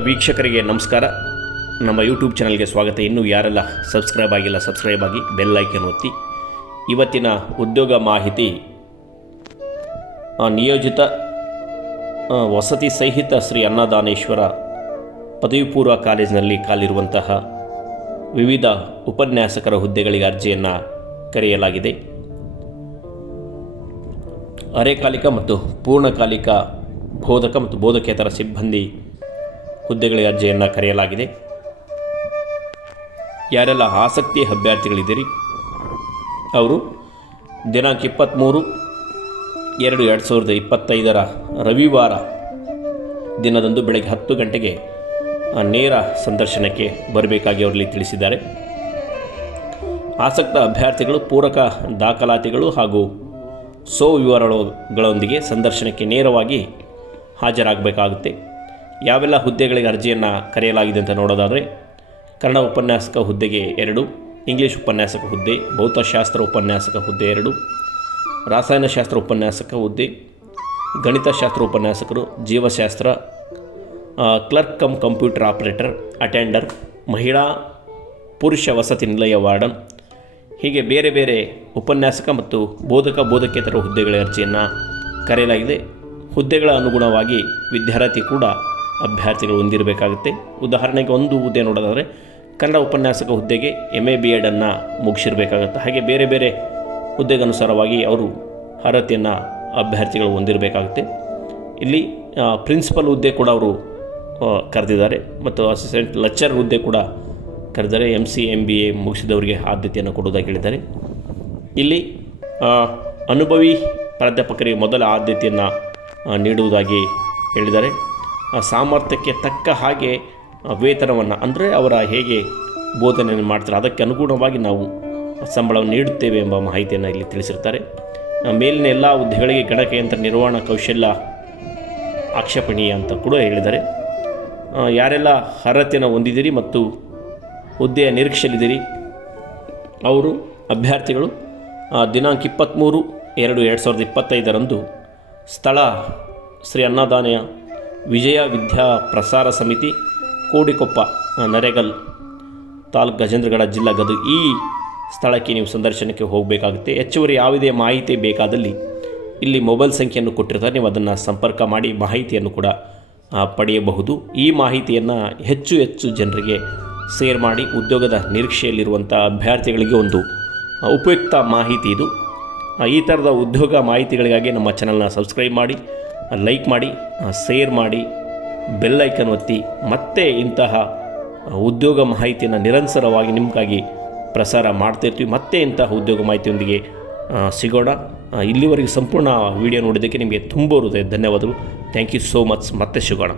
ವೀಕ್ಷಕರಿಗೆ ನಮಸ್ಕಾರ. ನಮ್ಮ ಯೂಟ್ಯೂಬ್ ಚಾನಲ್ಗೆ ಸ್ವಾಗತ. ಇನ್ನೂ ಯಾರೆಲ್ಲ ಸಬ್ಸ್ಕ್ರೈಬ್ ಆಗಿಲ್ಲ ಸಬ್ಸ್ಕ್ರೈಬ್ ಆಗಿ ಬೆಲ್ ಐಕನ್ ಒತ್ತಿ. ಇವತ್ತಿನ ಉದ್ಯೋಗ ಮಾಹಿತಿ ನಿಯೋಜಿತ ವಸತಿ ಸಹಿತ ಶ್ರೀ ಅನ್ನದಾನೇಶ್ವರ ಪದವಿ ಪೂರ್ವ ಕಾಲೇಜಿನಲ್ಲಿ ಖಾಲಿರುವಂತಹ ವಿವಿಧ ಉಪನ್ಯಾಸಕರ ಹುದ್ದೆಗಳಿಗೆ ಅರ್ಜಿಯನ್ನು ಕರೆಯಲಾಗಿದೆ. ಅರೆಕಾಲಿಕ ಮತ್ತು ಪೂರ್ಣಕಾಲಿಕ ಬೋಧಕ ಮತ್ತು ಬೋಧಕೇತರ ಸಿಬ್ಬಂದಿ ಹುದ್ದೆಗಳಿಗೆ ಅರ್ಜಿಯನ್ನು ಕರೆಯಲಾಗಿದೆ. ಯಾರೆಲ್ಲ ಆಸಕ್ತಿ ಅಭ್ಯರ್ಥಿಗಳಿದ್ದೀರಿ ಅವರು ದಿನಾಂಕ 23/2/2025 ರವಿವಾರ ದಿನದಂದು ಬೆಳಗ್ಗೆ 10 ಗಂಟೆಗೆ ನೇರ ಸಂದರ್ಶನಕ್ಕೆ ಬರಬೇಕಾಗಿ ಅವರಲ್ಲಿ ತಿಳಿಸಿದ್ದಾರೆ. ಆಸಕ್ತ ಅಭ್ಯರ್ಥಿಗಳು ಪೂರಕ ದಾಖಲಾತಿಗಳು ಹಾಗೂ ವಿವರಗಳೊಂದಿಗೆ ಸಂದರ್ಶನಕ್ಕೆ ನೇರವಾಗಿ ಹಾಜರಾಗಬೇಕಾಗುತ್ತೆ. ಯಾವೆಲ್ಲ ಹುದ್ದೆಗಳಿಗೆ ಅರ್ಜಿಯನ್ನು ಕರೆಯಲಾಗಿದೆ ಅಂತ ನೋಡೋದಾದರೆ, ಕನ್ನಡ ಉಪನ್ಯಾಸಕ ಹುದ್ದೆಗೆ 2, ಇಂಗ್ಲೀಷ್ ಉಪನ್ಯಾಸಕ ಹುದ್ದೆ, ಭೌತಶಾಸ್ತ್ರ ಉಪನ್ಯಾಸಕ ಹುದ್ದೆ 2, ರಾಸಾಯನಶಾಸ್ತ್ರ ಉಪನ್ಯಾಸಕ ಹುದ್ದೆ, ಗಣಿತಶಾಸ್ತ್ರ ಉಪನ್ಯಾಸಕರು, ಜೀವಶಾಸ್ತ್ರ, clerk come computer operator, attender, ಮಹಿಳಾ ಪುರುಷ ವಸತಿ ನಿಲಯ ವಾರ್ಡನ್, ಹೀಗೆ ಬೇರೆ ಬೇರೆ ಉಪನ್ಯಾಸಕ ಮತ್ತು ಬೋಧಕೇತರ ಹುದ್ದೆಗಳ ಅರ್ಜಿಯನ್ನು ಕರೆಯಲಾಗಿದೆ. ಹುದ್ದೆಗಳ ಅನುಗುಣವಾಗಿ ವಿದ್ಯಾರ್ಥಿ ಕೂಡ ಅಭ್ಯರ್ಥಿಗಳು ಹೊಂದಿರಬೇಕಾಗುತ್ತೆ. ಉದಾಹರಣೆಗೆ ಒಂದು ಹುದ್ದೆ ನೋಡೋದಾದರೆ ಕನ್ನಡ ಉಪನ್ಯಾಸಕ ಹುದ್ದೆಗೆ MA B.Ed ಮುಗಿಸಿರಬೇಕಾಗುತ್ತೆ. ಹಾಗೆ ಬೇರೆ ಬೇರೆ ಹುದ್ದೆಗೆ ಅನುಸಾರವಾಗಿ ಅವರು ಅರ್ಹತೆಯನ್ನು ಅಭ್ಯರ್ಥಿಗಳು ಹೊಂದಿರಬೇಕಾಗುತ್ತೆ. ಇಲ್ಲಿ ಪ್ರಿನ್ಸಿಪಲ್ ಹುದ್ದೆ ಕೂಡ ಅವರು ಕರೆದಿದ್ದಾರೆ ಮತ್ತು ಅಸಿಸ್ಟೆಂಟ್ ಲೆಕ್ಚರರ್ ಹುದ್ದೆ ಕೂಡ ಕರೆದಿದ್ದಾರೆ. MC MBA ಮುಗಿಸಿದವರಿಗೆ ಆದ್ಯತೆಯನ್ನು ಕೊಡುವುದಾಗಿ ಹೇಳಿದ್ದಾರೆ. ಇಲ್ಲಿ ಅನುಭವಿ ಪ್ರಾಧ್ಯಾಪಕರಿಗೆ ಮೊದಲ ಆದ್ಯತೆಯನ್ನು ನೀಡುವುದಾಗಿ ಹೇಳಿದ್ದಾರೆ. ಸಾಮರ್ಥ್ಯಕ್ಕೆ ತಕ್ಕ ಹಾಗೆ ವೇತನವನ್ನು, ಅಂದರೆ ಅವರ ಹೇಗೆ ಬೋಧನೆಯನ್ನು ಮಾಡ್ತಾರೆ ಅದಕ್ಕೆ ಅನುಗುಣವಾಗಿ ನಾವು ಸಂಬಳವನ್ನು ನೀಡುತ್ತೇವೆ ಎಂಬ ಮಾಹಿತಿಯನ್ನು ಇಲ್ಲಿ ತಿಳಿಸಿರ್ತಾರೆ. ಮೇಲಿನ ಎಲ್ಲ ಹುದ್ದೆಗಳಿಗೆ ಗಣಕಯಂತ್ರ ನಿರ್ವಹಣಾ ಕೌಶಲ್ಯ ಆಕ್ಷೇಪಣೀಯ ಅಂತ ಕೂಡ ಹೇಳಿದ್ದಾರೆ. ಯಾರೆಲ್ಲ ಅರ್ಹತೆಯನ್ನು ಹೊಂದಿದ್ದೀರಿ ಮತ್ತು ಹುದ್ದೆಯ ನಿರೀಕ್ಷೆಯಲ್ಲಿದ್ದೀರಿ ಅವರು ಅಭ್ಯರ್ಥಿಗಳು ದಿನಾಂಕ 23/2/2025 ಸ್ಥಳ ಶ್ರೀ ಅನ್ನದಾನ ವಿಜಯ ವಿದ್ಯಾ ಪ್ರಸಾರ ಸಮಿತಿ, ಕೋಡಿಕೊಪ್ಪ, ನರೇಗಲ್ ತಾಲೂಕು, ಗಜೇಂದ್ರಗಡ ಜಿಲ್ಲಾ, ಗದಗ ಈ ಸ್ಥಳಕ್ಕೆ ನೀವು ಸಂದರ್ಶನಕ್ಕೆ ಹೋಗಬೇಕಾಗುತ್ತೆ. ಹೆಚ್ಚುವರಿ ಯಾವುದೇ ಮಾಹಿತಿ ಬೇಕಾದಲ್ಲಿ ಇಲ್ಲಿ ಮೊಬೈಲ್ ಸಂಖ್ಯೆಯನ್ನು ಕೊಟ್ಟಿರ್ತಾರೆ, ನೀವು ಅದನ್ನು ಸಂಪರ್ಕ ಮಾಡಿ ಮಾಹಿತಿಯನ್ನು ಕೂಡ ಪಡೆಯಬಹುದು. ಈ ಮಾಹಿತಿಯನ್ನು ಹೆಚ್ಚು ಜನರಿಗೆ ಶೇರ್ ಮಾಡಿ. ಉದ್ಯೋಗದ ನಿರೀಕ್ಷೆಯಲ್ಲಿರುವಂಥ ಅಭ್ಯರ್ಥಿಗಳಿಗೆ ಒಂದು ಉಪಯುಕ್ತ ಮಾಹಿತಿ ಇದು. ಈ ಥರದ ಉದ್ಯೋಗ ಮಾಹಿತಿಗಳಿಗಾಗಿ ನಮ್ಮ ಚಾನಲ್ನ ಸಬ್ಸ್ಕ್ರೈಬ್ ಮಾಡಿ, ಲೈಕ್ ಮಾಡಿ, ಶೇರ್ ಮಾಡಿ, ಬೆಲ್ ಐಕನ್ ಒತ್ತಿ. ಮತ್ತೆ ಇಂತಹ ಉದ್ಯೋಗ ಮಾಹಿತಿಯನ್ನು ನಿರಂತರವಾಗಿ ನಿಮಗಾಗಿ ಪ್ರಸಾರ ಮಾಡ್ತಾಯಿರ್ತೀವಿ. ಮತ್ತೆ ಇಂತಹ ಉದ್ಯೋಗ ಮಾಹಿತಿಯೊಂದಿಗೆ ಸಿಗೋಣ. ಇಲ್ಲಿವರೆಗೆ ಸಂಪೂರ್ಣ ವಿಡಿಯೋ ನೋಡಿದ್ದಕ್ಕೆ ನಿಮಗೆ ತುಂಬ ಹೃದಯ ಧನ್ಯವಾದಗಳು. Thank you so much. ಮತ್ತೆ ಸಿಗೋಣ.